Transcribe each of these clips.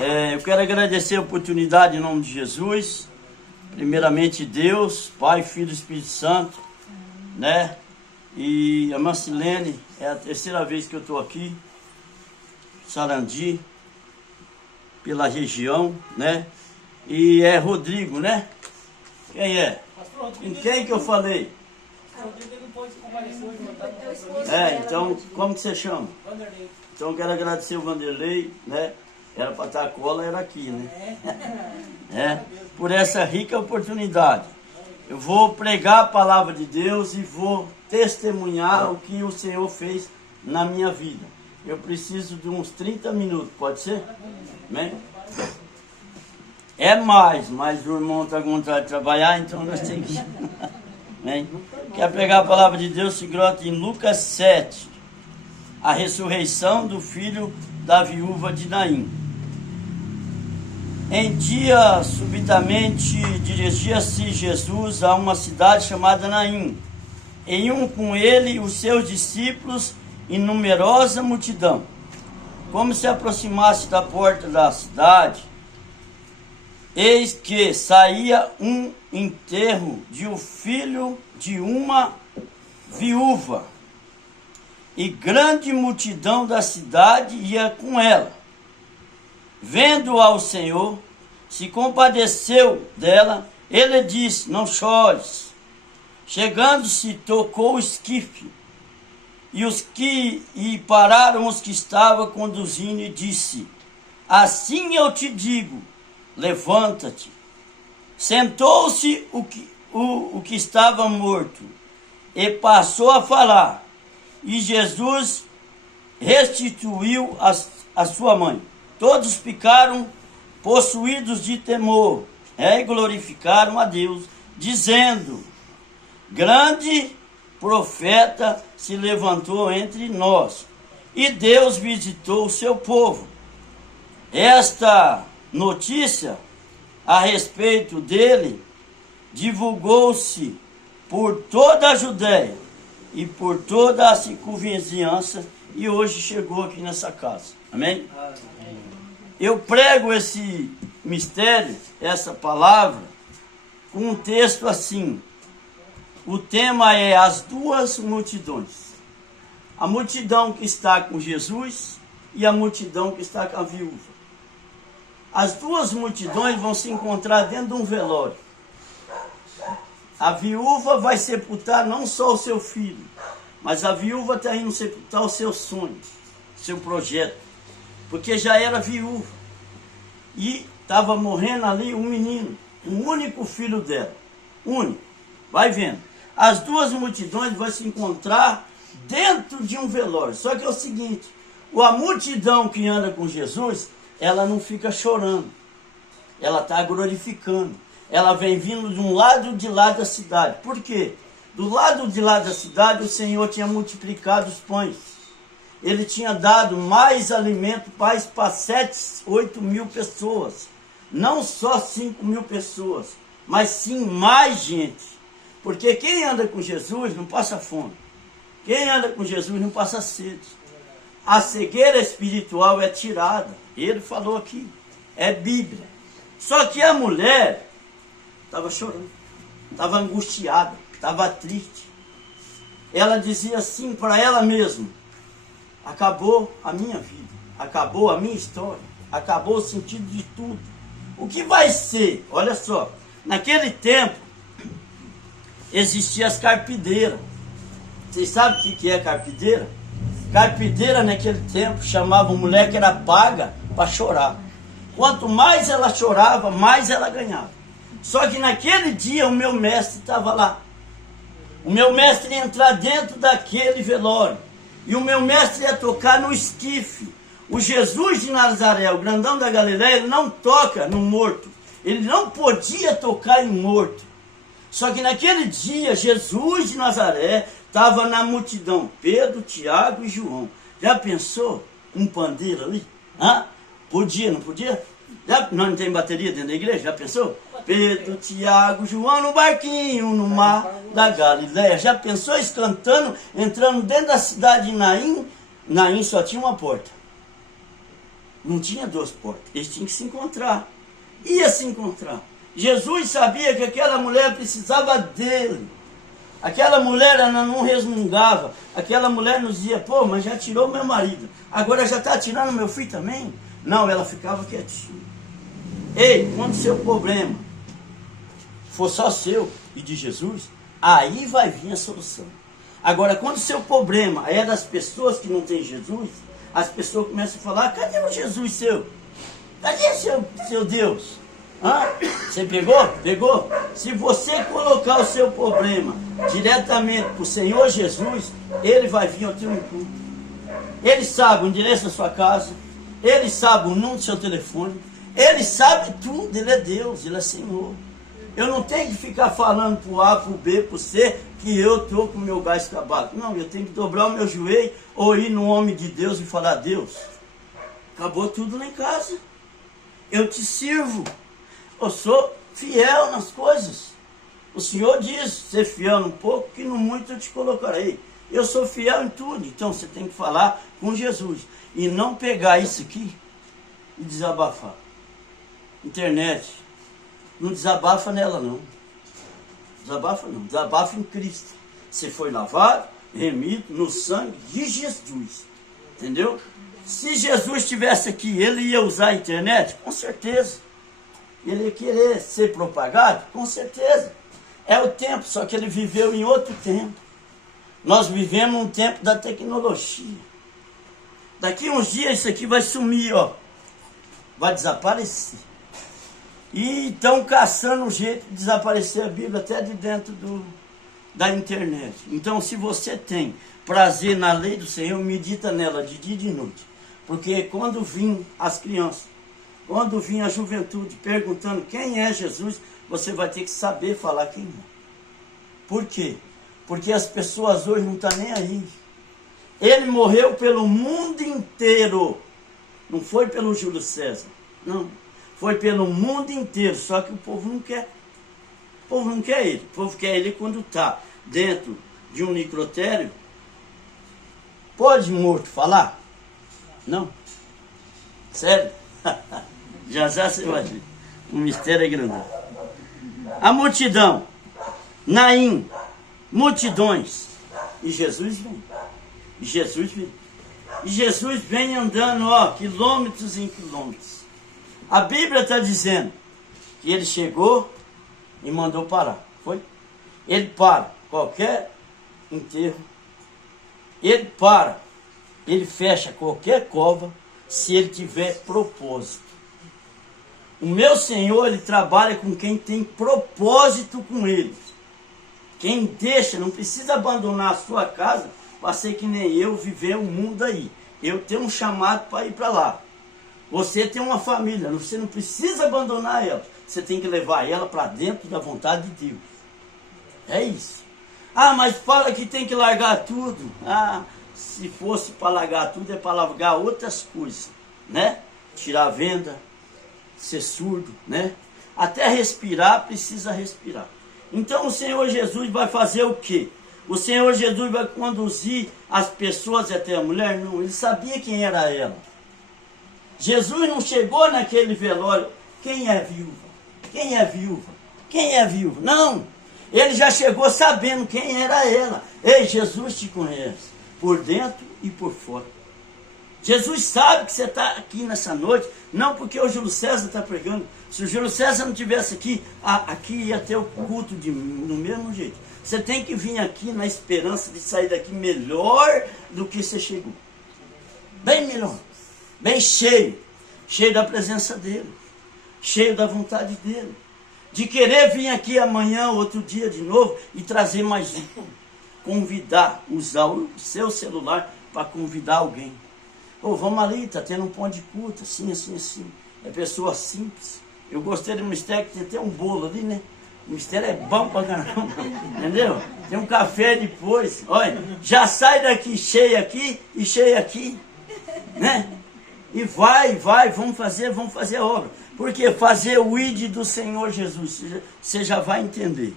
Eu quero agradecer a oportunidade em nome de Jesus. Primeiramente Deus, Pai, Filho e Espírito Santo, né? E a Marcilene, é a terceira vez que eu estou aqui, Sarandi, pela região, né? E é Rodrigo, né? Quem é? Com quem que eu falei? Então, como que você chama? Vanderlei. Então, eu quero agradecer o Vanderlei, né? Era para estar a cola, era aqui, né? Por essa rica oportunidade. Eu vou pregar a palavra de Deus e vou testemunhar o que o Senhor fez na minha vida. Eu preciso de uns 30 minutos, pode ser? Amém? É mais, mas o irmão está com vontade de trabalhar, então nós temos que... Amém? Quer pregar a palavra de Deus? Se encontra em Lucas 7. A ressurreição do filho da viúva de Naim. Em dia, subitamente, dirigia-se Jesus a uma cidade chamada Naim. E com ele os seus discípulos e numerosa multidão. Como se aproximasse da porta da cidade, eis que saía um enterro de um filho de uma viúva. E grande multidão da cidade ia com ela. Vendo ao Senhor, se compadeceu dela, ele disse: não chores. Chegando-se, tocou o esquife, e pararam os que estavam conduzindo, e disse: assim eu te digo, levanta-te. Sentou-se o que estava morto, e passou a falar, e Jesus restituiu a sua mãe. Todos ficaram possuídos de temor, e glorificaram a Deus, dizendo: grande profeta se levantou entre nós, e Deus visitou o seu povo. Esta notícia a respeito dele divulgou-se por toda a Judéia e por toda a circunvizinhança, e hoje chegou aqui nessa casa. Amém? Eu prego esse mistério, essa palavra, com um texto assim. O tema é as duas multidões. A multidão que está com Jesus e a multidão que está com a viúva. As duas multidões vão se encontrar dentro de um velório. A viúva vai sepultar não só o seu filho, mas a viúva está indo sepultar os seus sonhos, seu projeto. Porque já era viúva. E estava morrendo ali um menino, um único filho dela. Único. Vai vendo. As duas multidões vão se encontrar dentro de um velório. Só que é o seguinte, a multidão que anda com Jesus, ela não fica chorando. Ela está glorificando. Ela vem vindo de um lado de lá da cidade. Por quê? Do lado de lá da cidade, o Senhor tinha multiplicado os pães. Ele tinha dado mais alimento para 7, 8 mil pessoas. Não só 5 mil pessoas, mas sim mais gente. Porque quem anda com Jesus não passa fome. Quem anda com Jesus não passa sede. A cegueira espiritual é tirada. Ele falou aqui. É Bíblia. Só que a mulher estava chorando. Estava angustiada. Estava triste. Ela dizia assim para ela mesma: acabou a minha vida, acabou a minha história, acabou o sentido de tudo. O que vai ser? Olha só, naquele tempo existiam as carpideiras. Vocês sabem o que é carpideira? Carpideira naquele tempo chamava mulher que era paga para chorar. Quanto mais ela chorava, mais ela ganhava. Só que naquele dia o meu mestre estava lá. O meu mestre ia entrar dentro daquele velório. E o meu mestre ia tocar no esquife. O Jesus de Nazaré, o grandão da Galileia, ele não toca no morto. Ele não podia tocar em morto. Só que naquele dia, Jesus de Nazaré estava na multidão. Pedro, Tiago e João. Já pensou um pandeiro ali? Hã? Podia, não podia? Nós não tem bateria dentro da igreja? Já pensou? Pedro, Tiago, João no barquinho, no mar da Galileia. Já pensou eles cantando, entrando dentro da cidade de Naim? Naim só tinha uma porta. Não tinha duas portas, eles tinham que se encontrar. Ia se encontrar. Jesus sabia que aquela mulher precisava dele. Aquela mulher, ela não resmungava. Aquela mulher nos dizia, pô, mas já tirou meu marido. Agora já está tirando meu filho também? Não, ela ficava quietinha. Ei, quando o seu problema for só seu e de Jesus, aí vai vir a solução. Agora, quando o seu problema é das pessoas que não têm Jesus, as pessoas começam a falar, cadê o Jesus seu? Cadê seu Deus? Hã? Você pegou? Pegou? Se você colocar o seu problema diretamente para o Senhor Jesus, Ele vai vir ao teu encontro. Ele sabe o endereço da sua casa, Ele sabe o número do seu telefone, Ele sabe tudo, Ele é Deus, Ele é Senhor. Eu não tenho que ficar falando para o A, para o B, para o C, que eu estou com o meu gás acabado. Não, eu tenho que dobrar o meu joelho ou ir no homem de Deus e falar, Deus, acabou tudo lá em casa. Eu te sirvo. Eu sou fiel nas coisas. O Senhor diz, ser fiel no pouco, que no muito eu te colocarei. Eu sou fiel em tudo. Então você tem que falar com Jesus. E não pegar isso aqui e desabafar. Internet. Não desabafa nela não. Desabafa não. Desabafa em Cristo. Você foi lavado, remido no sangue de Jesus. Entendeu? Se Jesus estivesse aqui, ele ia usar a internet? Com certeza. Ele ia querer ser propagado? Com certeza. É o tempo, só que ele viveu em outro tempo. Nós vivemos um tempo da tecnologia. Daqui uns dias isso aqui vai sumir, ó. Vai desaparecer. E estão caçando um jeito de desaparecer a Bíblia até de dentro da internet. Então, se você tem prazer na lei do Senhor, medita nela de dia e de noite. Porque quando vim as crianças, quando vim a juventude perguntando quem é Jesus, você vai ter que saber falar quem é. Por quê? Porque as pessoas hoje não estão nem aí. Ele morreu pelo mundo inteiro. Não foi pelo Júlio César. Não. Foi pelo mundo inteiro. Só que o povo não quer. O povo não quer ele. O povo quer ele quando está dentro de um necrotério. Pode morto falar? Não. Sério? Já você vai ver. O mistério é grande. A multidão. Naim. Multidões. E Jesus vem. E Jesus vem. E Jesus vem andando, ó, quilômetros em quilômetros. A Bíblia está dizendo que ele chegou e mandou parar. Foi? Ele para qualquer enterro. Ele para. Ele fecha qualquer cova se ele tiver propósito. O meu Senhor, ele trabalha com quem tem propósito com ele. Quem deixa, não precisa abandonar a sua casa para ser que nem eu viver o mundo aí. Eu tenho um chamado para ir para lá. Você tem uma família, você não precisa abandonar ela. Você tem que levar ela para dentro da vontade de Deus. É isso. Ah, mas fala que tem que largar tudo. Ah, se fosse para largar tudo, é para largar outras coisas, né? Tirar a venda, ser surdo, né? Até respirar, precisa respirar. Então o Senhor Jesus vai fazer o quê? O Senhor Jesus vai conduzir as pessoas até a mulher? Não, ele sabia quem era ela. Jesus não chegou naquele velório, quem é viúva? Quem é viúva? Quem é viúva? Não, ele já chegou sabendo quem era ela. Ei, Jesus te conhece, por dentro e por fora. Jesus sabe que você está aqui nessa noite, não porque o Júlio César está pregando. Se o Júlio César não estivesse aqui, aqui ia ter o culto do mesmo jeito. Você tem que vir aqui na esperança de sair daqui melhor do que você chegou. Bem melhor, bem cheio, cheio da presença dele, cheio da vontade dele. De querer vir aqui amanhã, outro dia de novo, e trazer mais um. Convidar, usar o seu celular para convidar alguém. Ô, vamos ali, está tendo um ponto de culto, assim, assim, assim. É pessoa simples. Eu gostei do mistério, que tem até um bolo ali, né? O mistério é bom pra caramba, entendeu? Tem um café depois. Olha, já sai daqui cheio aqui e cheio aqui, né? E vai, vamos fazer a obra. Porque fazer o ID do Senhor Jesus, você já vai entender.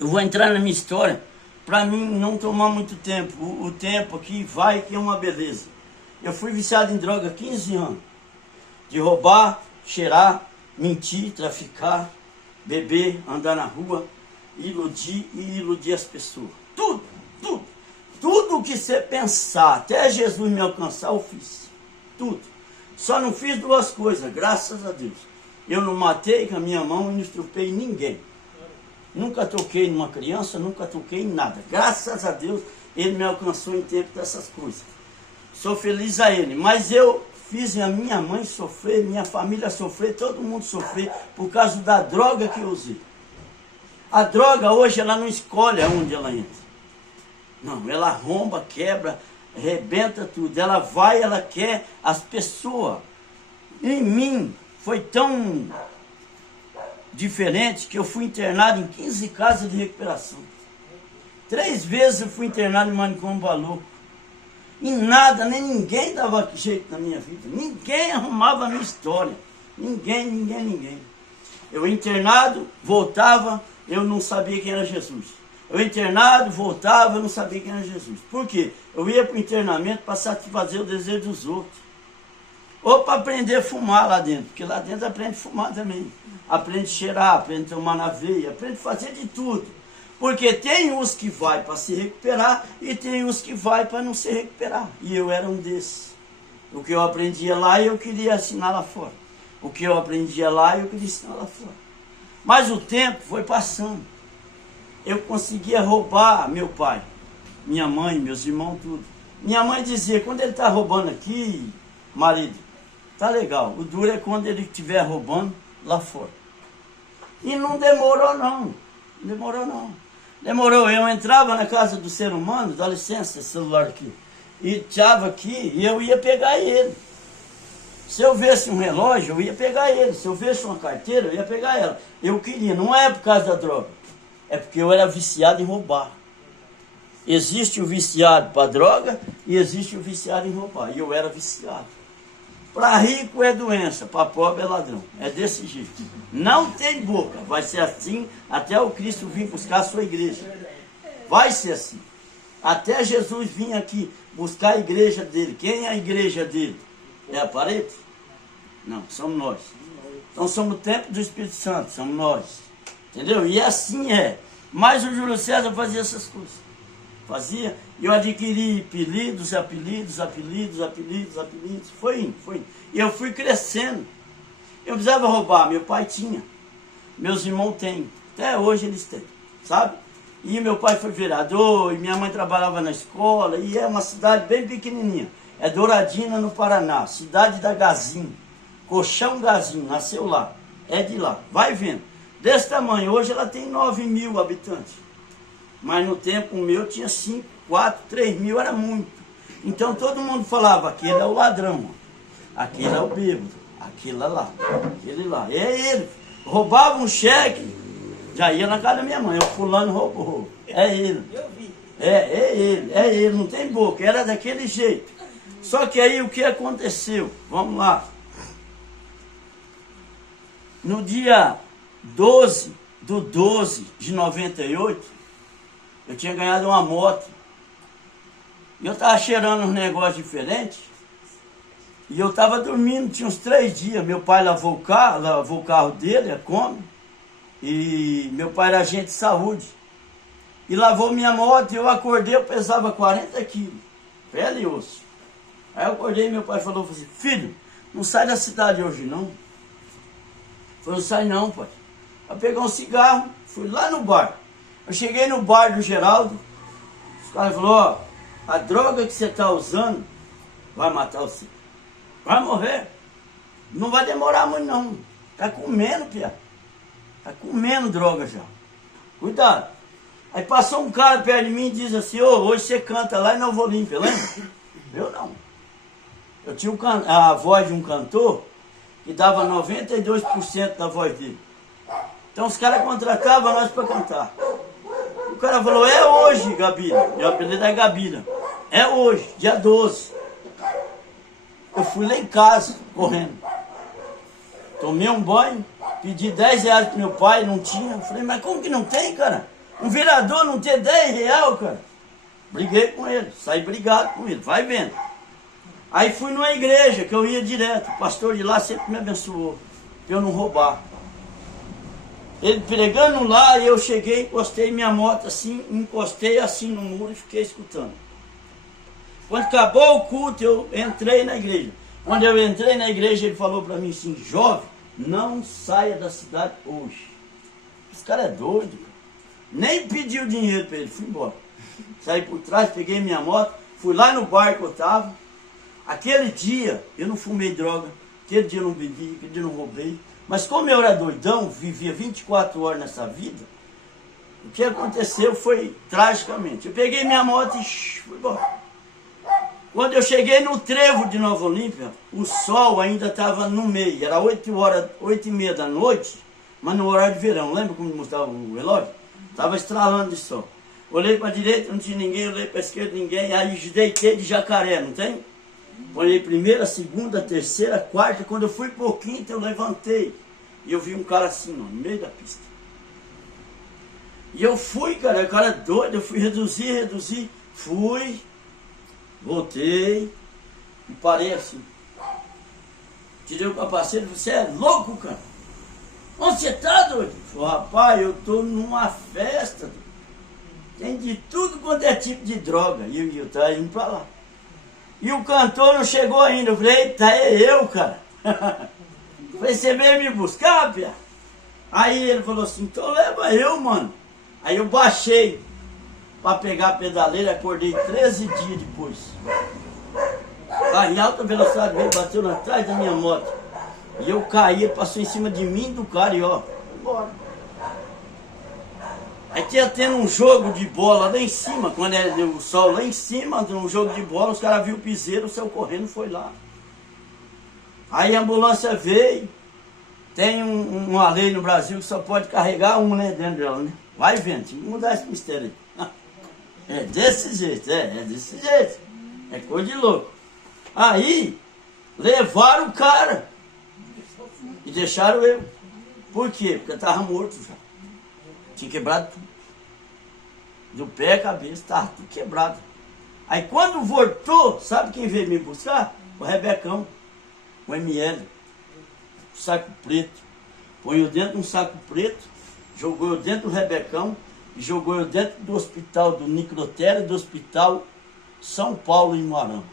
Eu vou entrar na minha história, para mim não tomar muito tempo. O tempo aqui vai, que é uma beleza. Eu fui viciado em droga há 15 anos. De roubar, cheirar, mentir, traficar, beber, andar na rua, iludir as pessoas. Tudo, tudo. Tudo que você pensar, até Jesus me alcançar, eu fiz. Tudo. Só não fiz duas coisas, graças a Deus. Eu não matei com a minha mão e não estrupei ninguém. Nunca toquei numa criança, nunca toquei em nada. Graças a Deus, Ele me alcançou em tempo dessas coisas. Sou feliz a Ele. Mas eu fiz a minha mãe sofrer, minha família sofrer, todo mundo sofrer por causa da droga que eu usei. A droga hoje, ela não escolhe aonde ela entra. Não, ela arromba, quebra, arrebenta tudo. Ela vai, ela quer as pessoas. Em mim foi tão diferente que eu fui internado em 15 casas de recuperação. 3 vezes eu fui internado em manicômio Valor. E nada, nem ninguém dava jeito na minha vida. Ninguém arrumava a minha história. Ninguém. Eu internado, voltava, eu não sabia quem era Jesus. Eu internado, voltava, eu não sabia quem era Jesus. Por quê? Eu ia para o internamento para satisfazer o desejo dos outros. Ou para aprender a fumar lá dentro, porque lá dentro aprende a fumar também. Aprende a cheirar, aprende a tomar na veia, aprende a fazer de tudo. Porque tem os que vai para se recuperar e tem os que vai para não se recuperar. E eu era um desses. O que eu aprendia lá, eu queria ensinar lá fora. O que eu aprendia lá, eu queria ensinar lá fora. Mas o tempo foi passando. Eu conseguia roubar meu pai, minha mãe, meus irmãos, tudo. Minha mãe dizia, quando ele está roubando aqui, marido, tá legal. O duro é quando ele estiver roubando lá fora. E não demorou não. Demorou. Eu entrava na casa do ser humano, dá licença, esse celular aqui. E estava aqui e eu ia pegar ele. Se eu visse um relógio, eu ia pegar ele. Se eu visse uma carteira, eu ia pegar ela. Eu queria, não é por causa da droga. É porque eu era viciado em roubar. Existe o viciado para droga e existe o viciado em roubar. E eu era viciado. Para rico é doença, para pobre é ladrão. É desse jeito. Não tem boca. Vai ser assim até o Cristo vir buscar a sua igreja. Vai ser assim. Até Jesus vir aqui buscar a igreja dele. Quem é a igreja dele? É a parede? Não, somos nós. Então somos o templo do Espírito Santo, somos nós. Entendeu? E assim é. Mas o Júlio César fazia essas coisas. Fazia. E eu adquiri apelidos. Foi indo. E eu fui crescendo. Eu precisava roubar. Meu pai tinha. Meus irmãos têm. Até hoje eles têm. Sabe? E meu pai foi vereador. E minha mãe trabalhava na escola. E é uma cidade bem pequenininha. É Douradina, no Paraná. Cidade da Gazinho. Colchão Gazinho. Nasceu lá. É de lá. Vai vendo. Desse tamanho, hoje ela tem 9.000 habitantes. Mas no tempo meu tinha 5, 4, 3 mil, era muito. Então todo mundo falava, aquele é o ladrão, aquele é o bêbado, aquele lá, aquele lá. É ele. Roubava um cheque, já ia na casa da minha mãe, o fulano roubou. É ele. É ele, não tem boca, era daquele jeito. Só que aí o que aconteceu? Vamos lá. No dia 12 de 98, eu tinha ganhado uma moto. E eu estava cheirando uns negócios diferentes. E eu estava dormindo, tinha uns 3 dias. Meu pai lavou o carro dele, a Kombi. E meu pai era agente de saúde. E lavou minha moto e eu acordei, eu pesava 40 quilos. Pele e osso. Aí eu acordei e meu pai falou assim, filho, não sai da cidade hoje não. Eu falei, não sai não, pai. Eu peguei um cigarro, fui lá no bar. Eu cheguei no bar do Geraldo, os caras falaram, ó, a droga que você está usando vai matar você. Vai morrer. Não vai demorar muito não. Tá comendo, pia. Tá comendo droga já. Cuidado. Aí passou um cara perto de mim e diz assim, ô, hoje você canta lá em Nova Olímpia, lembra? Eu não. Eu tinha a voz de um cantor que dava 92% da voz dele. Então os caras contratavam nós para cantar. O cara falou, é hoje, Gabira. Meu apelido é Gabira. É hoje, dia 12. Eu fui lá em casa, correndo. Tomei um banho, pedi 10 reais pro meu pai, não tinha. Eu falei, mas como que não tem, cara? Um vereador não tem 10 reais, cara? Briguei com ele, saí brigado com ele, vai vendo. Aí fui numa igreja que eu ia direto. O pastor de lá sempre me abençoou, pra eu não roubar. Ele pregando lá, e eu cheguei, encostei minha moto assim, encostei assim no muro e fiquei escutando. Quando acabou o culto, eu entrei na igreja. Quando eu entrei na igreja, ele falou para mim assim: jovem, não saia da cidade hoje. Esse cara é doido, cara. Nem pediu dinheiro para ele, fui embora. Saí por trás, peguei minha moto, fui lá no bar que eu estava. Aquele dia eu não fumei droga, aquele dia eu não bebi, aquele dia eu não roubei. Mas como eu era doidão, vivia 24 horas nessa vida, o que aconteceu foi tragicamente. Eu peguei minha moto e fui embora. Quando eu cheguei no trevo de Nova Olímpia, o sol ainda estava no meio. Era 8h30 da noite, mas no horário de verão. Lembra como mostrava o relógio? Estava estralando de sol. Olhei para a direita, não tinha ninguém. Olhei para a esquerda, ninguém. Aí deitei de jacaré, não tem? Olhei primeira, segunda, terceira, quarta. Quando eu fui por quinta, eu levantei. E eu vi um cara assim, ó, no meio da pista. E eu fui, cara, o cara doido. Eu fui reduzir. Fui, voltei e parei assim. Tirei o capacete e falei: você é louco, cara? Onde você tá, doido? Falei: rapaz, eu tô numa festa, doido. Tem de tudo quanto é tipo de droga. E eu tava indo pra lá. E o cantor não chegou ainda. Eu falei: eita, é eu, cara. Falei: você veio me buscar, pia? Aí ele falou assim: então leva eu, mano. Aí eu baixei para pegar a pedaleira, acordei 13 dias depois. Carro em alta velocidade veio, bateu na trás da minha moto. E eu caí, ele passou em cima de mim do cara e ó, foi embora. Aí tinha tendo um jogo de bola lá em cima, quando era o sol lá em cima, um jogo de bola, os caras viram o piseiro, saiu correndo, foi lá. Aí a ambulância veio, tem uma lei no Brasil que só pode carregar um, né, dentro dela, né? Vai vendo, tinha que mudar esse mistério aí. É desse jeito, é desse jeito. É coisa de louco. Aí, levaram o cara e deixaram eu. Por quê? Porque eu estava morto já. Tinha quebrado tudo. Do pé à cabeça, estava tudo quebrado. Aí quando voltou, sabe quem veio me buscar? O Rebecão, o ML. Saco preto. Põe eu dentro de um saco preto, jogou eu dentro do Rebecão, e jogou eu dentro do hospital do Nicrotério, do hospital São Paulo em Moarama.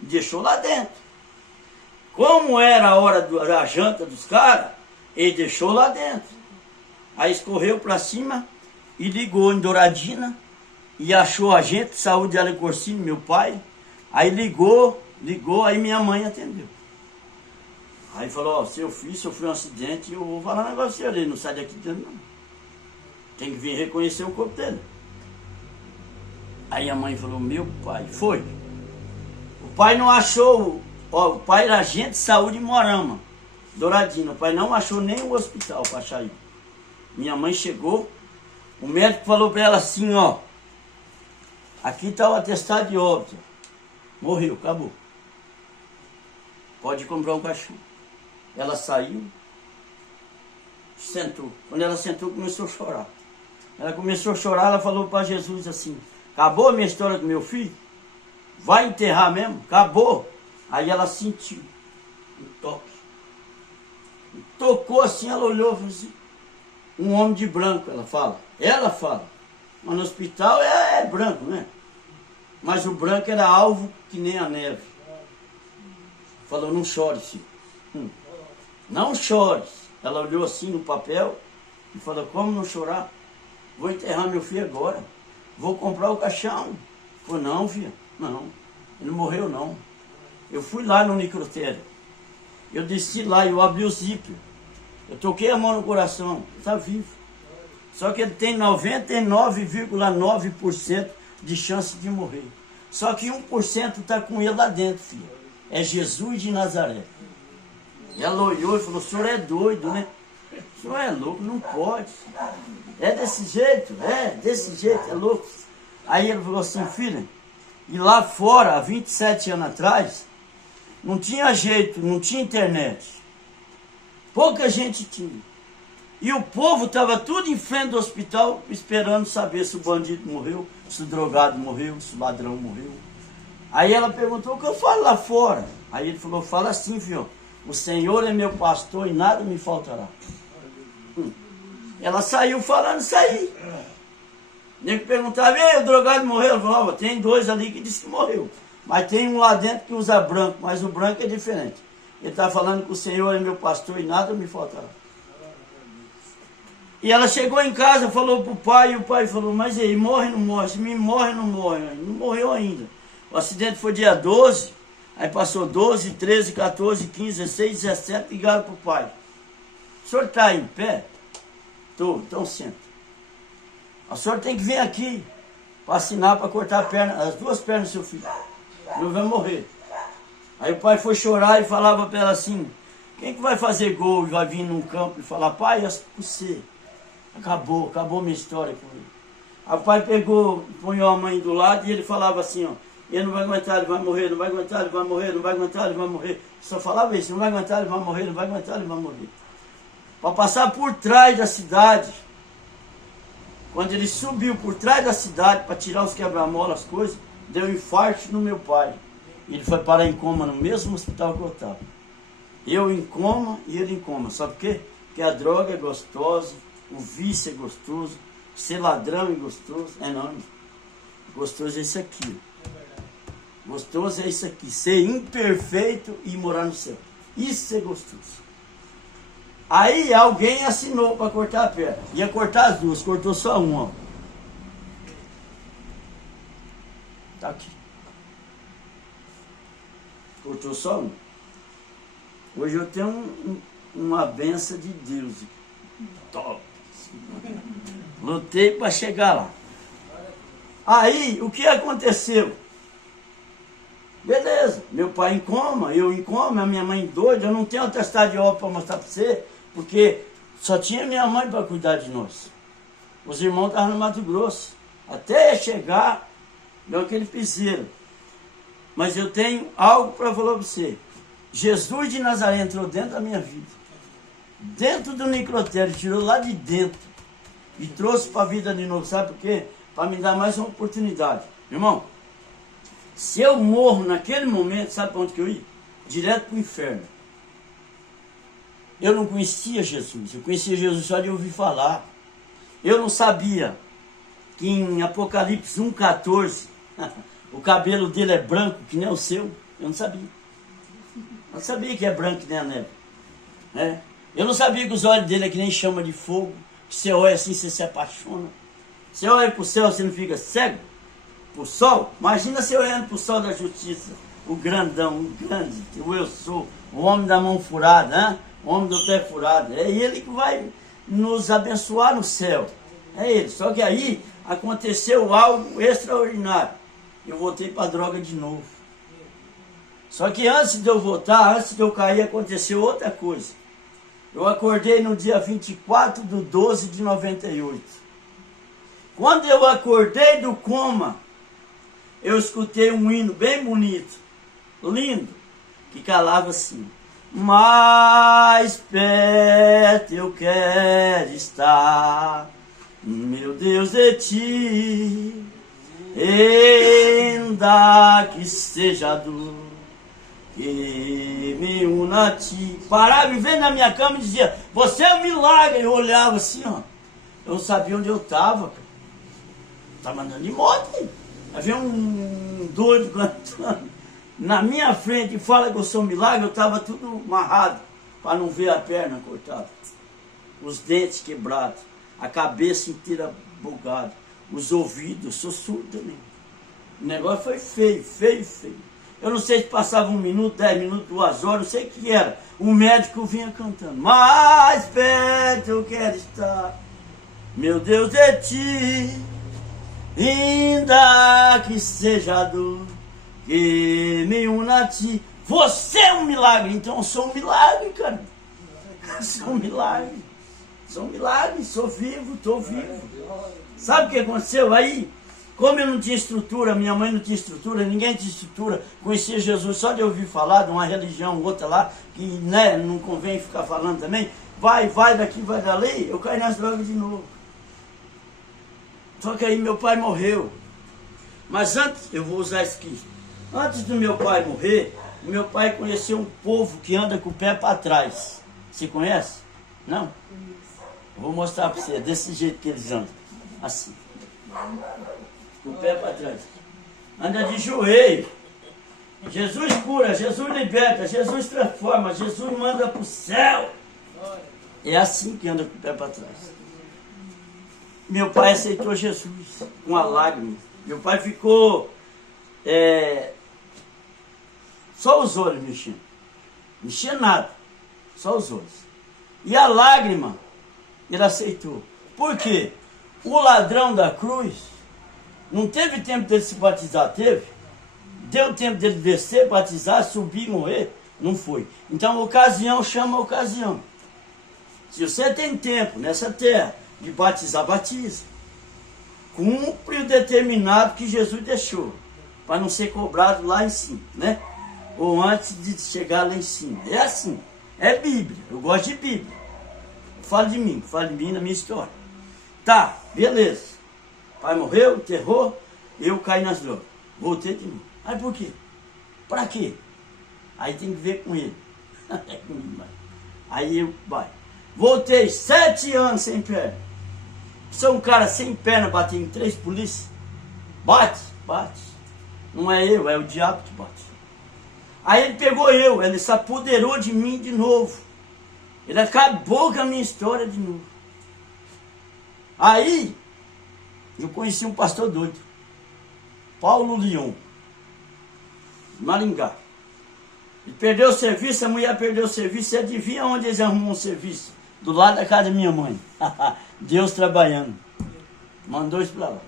E deixou lá dentro. Como era a hora da janta dos caras, ele deixou lá dentro. Aí escorreu para cima e ligou em Douradina e achou a gente de saúde de Alecorcínio, meu pai. Aí ligou, aí minha mãe atendeu. Aí falou: ó, seu filho sofreu um acidente e eu vou falar um negócio ali, não sai daqui dentro não. Tem que vir reconhecer o corpo dele. Aí a mãe falou: meu pai, foi. O pai não achou, ó, o pai era agente de saúde em Moarama, Douradina. O pai não achou nem o hospital para achar ele. Minha mãe chegou, o médico falou para ela assim: ó, aqui está o atestado de óbito. Morreu, acabou. Pode comprar um caixão. Ela saiu, sentou. Quando ela sentou, começou a chorar. Ela começou a chorar, ela falou para Jesus assim: acabou a minha história com meu filho? Vai enterrar mesmo? Acabou. Aí ela sentiu um toque. Tocou assim, ela olhou e falou assim: um homem de branco, ela fala. Ela fala. Mas no hospital é branco, né? Mas o branco era alvo que nem a neve. Falou: não chore, filho. Não chore. Ela olhou assim no papel e falou: como não chorar? Vou enterrar meu filho agora. Vou comprar o caixão. Falei: não, filha, não. Ele não morreu, não. Eu fui lá no necrotério. Eu desci lá e eu abri o zíper. Eu toquei a mão no coração. Está vivo. Só que ele tem 99,9% de chance de morrer. Só que 1% está com ele lá dentro, filha. É Jesus de Nazaré. E ela olhou e falou: o senhor é doido, né? O senhor é louco, não pode. É desse jeito, é louco. Aí ele falou assim: filha, e lá fora, há 27 anos atrás, não tinha jeito, não tinha internet. Pouca gente tinha. E o povo estava tudo em frente do hospital, esperando saber se o bandido morreu, se o drogado morreu, se o ladrão morreu. Aí ela perguntou: o que eu falo lá fora? Aí ele falou: fala assim, filho, o Senhor é meu pastor e nada me faltará. Ela saiu falando isso aí. Nem que perguntava: e aí, o drogado morreu? Ela falou: tem 2 ali que disse que morreu, mas tem um lá dentro que usa branco, mas o branco é diferente. Ele está falando que o Senhor é meu pastor e nada me faltará. E ela chegou em casa, falou para o pai, e o pai falou: mas e aí, morre ou não morre? Se me morre, não morre. Não morreu ainda. O acidente foi dia 12, aí passou 12, 13, 14, 15, 16, 17, ligaram para o pai: o senhor está em pé? Estou, então senta. O senhor tem que vir aqui para assinar, para cortar a perna, as 2 pernas do seu filho. Ele vai morrer. Aí o pai foi chorar e falava para ela assim: quem que vai fazer gol e vai vir num campo e falar: pai, é você. Acabou minha história com ele. Aí o pai pegou, punhou a mãe do lado e ele falava assim: ó, ele não vai aguentar, ele vai morrer, não vai aguentar, ele vai morrer, não vai aguentar, ele vai morrer. Só falava isso: não vai aguentar, ele vai morrer, não vai aguentar, ele vai morrer. Para passar por trás da cidade, quando ele subiu por trás da cidade para tirar os quebra-mola, as coisas, deu um infarto no meu pai. Ele foi parar em coma no mesmo hospital que eu estava. Eu em coma e ele em coma. Sabe por quê? Porque a droga é gostosa, o vício é gostoso, ser ladrão é gostoso. É não, gostoso é isso aqui. Gostoso é isso aqui, ser imperfeito e morar no céu. Isso é gostoso. Aí alguém assinou para cortar a perna. Ia cortar as 2, cortou só uma. Ó. Tá aqui. Cortou só um. Hoje eu tenho uma benção de Deus. Top. Lutei para chegar lá. Aí, o que aconteceu? Beleza, meu pai em coma, eu em coma, a minha mãe doida, eu não tenho atestado de óbito para mostrar para você, porque só tinha minha mãe para cuidar de nós. Os irmãos estavam no Mato Grosso. Até chegar, deu aquele piseiro. Mas eu tenho algo para falar para você. Jesus de Nazaré entrou dentro da minha vida. Dentro do necrotério, tirou lá de dentro. E trouxe para a vida de novo. Sabe por quê? Para me dar mais uma oportunidade. Irmão, se eu morro naquele momento, sabe para onde que eu ia? Direto para o inferno. Eu não conhecia Jesus. Eu conhecia Jesus só de ouvir falar. Eu não sabia que em Apocalipse 1,14 o cabelo dele é branco, que nem o seu. Eu não sabia. Eu não sabia que é branco que nem a neve. É. Eu não sabia que os olhos dele é que nem chama de fogo. Que você olha assim, você se apaixona. Você olha para o céu, você não fica cego? Para o sol? Imagina você olhando para o sol da justiça. O grandão, o grande, o eu sou. O homem da mão furada, hein? O homem do pé furado. É ele que vai nos abençoar no céu. É ele. Só que aí aconteceu algo extraordinário. Eu voltei para a droga de novo. Só que antes de eu voltar, antes de eu cair, aconteceu outra coisa. Eu acordei no dia 24 de 12 de 98. Quando eu acordei do coma, eu escutei um hino bem bonito, lindo, que calava assim: mais perto eu quero estar, meu Deus, de ti, ainda que seja duro, que me una a ti. Parava e vendo na minha cama e dizia: você é um milagre. Eu olhava assim, ó, eu não sabia onde eu estava, cara. Estava andando de moto aí. Havia um doido cantando na minha frente e fala que eu sou um milagre. Eu estava tudo amarrado para não ver a perna cortada, os dentes quebrados, a cabeça inteira bugada, os ouvidos, eu sou surdo também. O negócio foi feio, feio, feio. Eu não sei se passava 1 minuto, 10 minutos, 2 horas, não sei o que era. O médico vinha cantando: mais perto eu quero estar, meu Deus, de ti, ainda que seja dor, que me una a ti. Você é um milagre. Então eu sou um milagre, cara. Eu sou um milagre. Sou um milagre, sou vivo, estou vivo. Sabe o que aconteceu aí? Como eu não tinha estrutura, minha mãe não tinha estrutura, ninguém tinha estrutura, conhecia Jesus só de ouvir falar de uma religião, outra lá, que né, não convém ficar falando também, vai daqui, vai dali, eu caí nas drogas de novo. Só que aí meu pai morreu. Mas antes, eu vou usar isso aqui. Antes do meu pai morrer, meu pai conheceu um povo que anda com o pé para trás. Você conhece? Não? Vou mostrar para você, desse jeito que eles andam. Assim. Com o pé para trás. Anda de joelho. Jesus cura, Jesus liberta, Jesus transforma, Jesus manda para o céu. É assim que anda com o pé para trás. Meu pai aceitou Jesus com a lágrima. Meu pai ficou só os olhos mexendo. Mexia nada, só os olhos. E a lágrima ele aceitou. Por quê? O ladrão da cruz não teve tempo dele se batizar, teve? Deu tempo dele descer, batizar, subir, morrer? Não foi. Então, ocasião chama ocasião. Se você tem tempo nessa terra de batizar, batiza. Cumpre o determinado que Jesus deixou, para não ser cobrado lá em cima, né? Ou antes de chegar lá em cima. É assim. É Bíblia. Eu gosto de Bíblia. Fala de mim na minha história. Tá, beleza. Pai morreu, enterrou, eu caí nas drogas. Voltei de novo. Aí por quê? Pra quê? Aí tem que ver com ele. É comigo, vai. Aí eu, vai. Voltei 7 anos sem perna. Sou um cara sem perna, bati em 3 polícias. Bate. Não é eu, é o diabo que bate. Aí ele pegou eu, ele se apoderou de mim de novo. Ele acabou com a minha história de novo. Aí, eu conheci um pastor doido. Paulo Leon. Maringá. Ele perdeu o serviço, a mulher perdeu o serviço. Você adivinha onde eles arrumam um serviço? Do lado da casa da minha mãe. Deus trabalhando. Mandou isso para lá.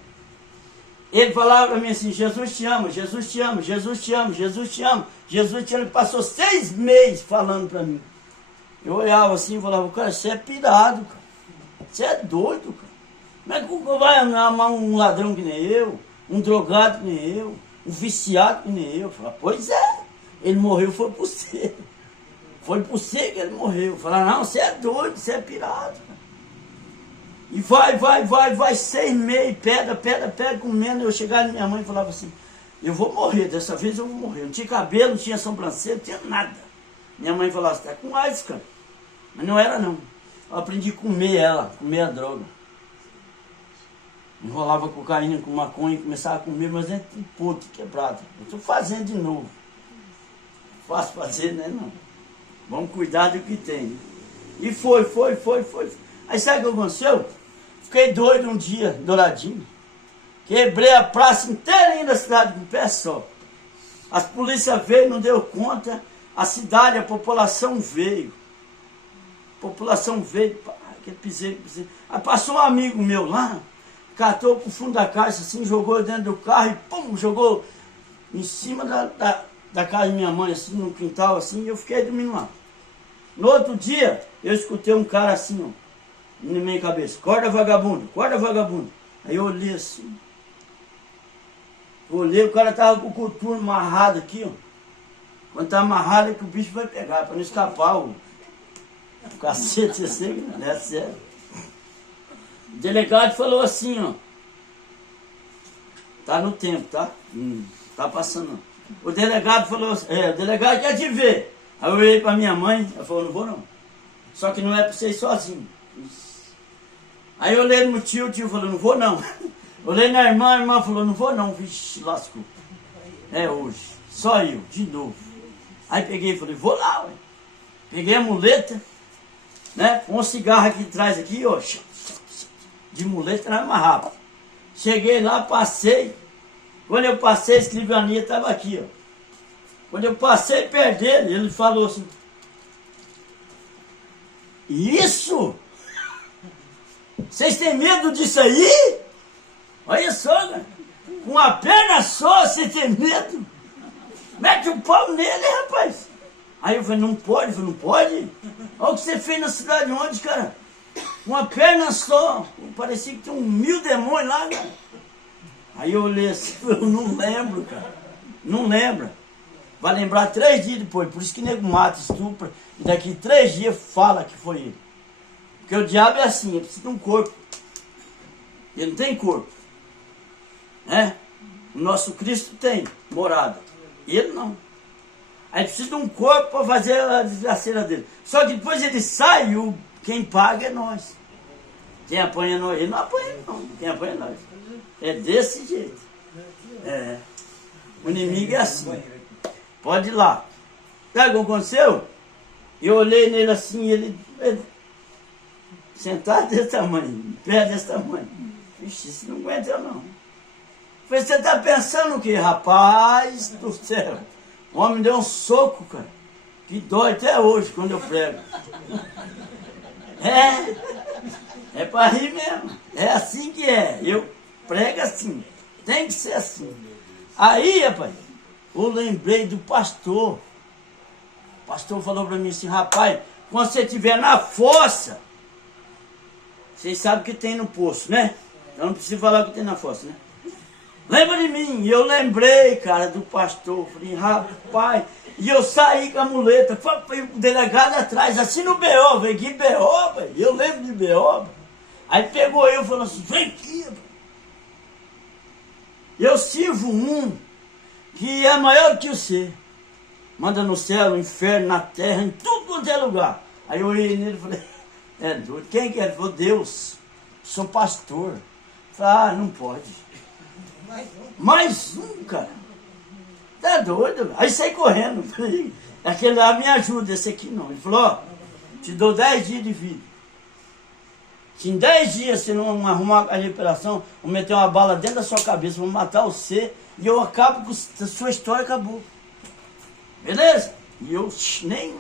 Ele falava para mim assim, Jesus te ama, Jesus te ama, Jesus te ama, Jesus te ama, Jesus te ama. Ele passou 6 meses falando para mim. Eu olhava assim e falava, cara, você é pirado, cara. Você é doido, cara. Como é que o vai amar um ladrão que nem eu, um drogado que nem eu, um viciado que nem eu? Eu falava, pois é, ele morreu foi por você. Foi por você que ele morreu. Eu falava, não, você é doido, você é pirado, cara. E vai, 6 meses, pedra, comendo. Eu chegava na minha mãe e falava assim, eu vou morrer, dessa vez eu vou morrer. Não tinha cabelo, não tinha sobrancelha, não tinha nada. Minha mãe falava, você tá com AIDS, cara. Mas não era não. Eu aprendi a comer a droga. Enrolava cocaína com maconha, começava a comer, mas é um puto quebrado. Eu estou fazendo de novo. Fácil fazer, né? Não. Vamos cuidar do que tem. Né? E foi. Aí sabe o que aconteceu? Fiquei doido um dia, douradinho. Quebrei a praça inteira da cidade com o pé só. As polícias veio, não deu conta. A cidade, a população veio. Aquele piseiro. Aí passou um amigo meu lá, catou pro fundo da caixa assim, jogou dentro do carro e pum, jogou em cima da casa da minha mãe, assim, no quintal, assim, e eu fiquei dormindo lá. No outro dia, eu escutei um cara assim, ó, na minha cabeça, acorda vagabundo. Aí eu olhei assim, o cara tava com o coturno amarrado aqui, ó. Quando tá amarrado é que o bicho vai pegar, para não escapar o cacete, assim, é sério. O delegado falou assim, ó, tá no tempo, tá? Tá passando não. O delegado falou assim, o delegado quer te ver. Aí eu olhei pra minha mãe, ela falou, não vou não. Só que não é pra você ir sozinho. Aí eu olhei no meu tio, o tio falou, não vou não. Olhei na irmã, a irmã falou, não vou não. Vixe, lascou. É hoje, só eu, de novo. Aí peguei e falei, vou lá, ué. Peguei a muleta, né? Com um cigarro aqui atrás, aqui, ó. De muleta era mais rápido. Cheguei lá, passei. Quando eu passei, a escrivania estava aqui, ó. Quando eu passei perto dele, ele falou assim, isso? Vocês têm medo disso aí? Olha só, né? Com uma perna só, você tem medo? Mete o pau nele, rapaz. Aí eu falei, não pode? Eu falei, não pode? Olha o que você fez na cidade onde, cara? Uma perna só. Parecia que tinha 1000 demônios lá, cara. Aí eu olhei assim, eu não lembro, cara. Não lembra. Vai lembrar 3 dias depois. Por isso que nego mata, estupra. E daqui 3 dias fala que foi ele. Porque o diabo é assim, ele precisa de um corpo. Ele não tem corpo. Né? O nosso Cristo tem morada. Ele não. Aí precisa de um corpo para fazer a desgraceira dele. Só que depois ele sai, quem paga é nós. Quem apanha nós, ele não apanha não. Quem apanha é nós. É desse jeito. É. O inimigo é assim. Pode ir lá. Sabe o que aconteceu? Eu olhei nele assim, ele sentado desse tamanho, pé desse tamanho. Vixe, isso não aguenta eu não. Falei, você tá pensando o quê? Rapaz do céu. O homem deu um soco, cara. Que dói até hoje quando eu prego. É para rir mesmo. É assim que é. Eu prego assim. Tem que ser assim. Aí, rapaz, eu lembrei do pastor. O pastor falou para mim assim, rapaz, quando você estiver na fossa, vocês sabem o que tem no poço, né? Eu não preciso falar o que tem na fossa, né? Lembra de mim? E eu lembrei, cara, do pastor. Falei, rapaz, e eu saí com a muleta, foi o delegado atrás, assim no B.O., velho, que B.O., velho, eu lembro de B.O., aí pegou eu e falou assim, vem aqui, velho. Eu sirvo um que é maior que você. Manda no céu, no inferno, na terra, em tudo quanto é lugar. Aí eu olhei nele e falei, é doido, quem que é? Ele falou, Deus, sou pastor. Eu falei, não pode. Mais um, cara. Tá doido? Aí saí correndo. Falei, aquele lá me ajuda, esse aqui não. Ele falou, ó, te dou 10 dias de vida. Se em 10 dias você não arrumar a recuperação, vou meter uma bala dentro da sua cabeça, vou matar você e eu acabo com a sua história, acabou. Beleza? E eu nem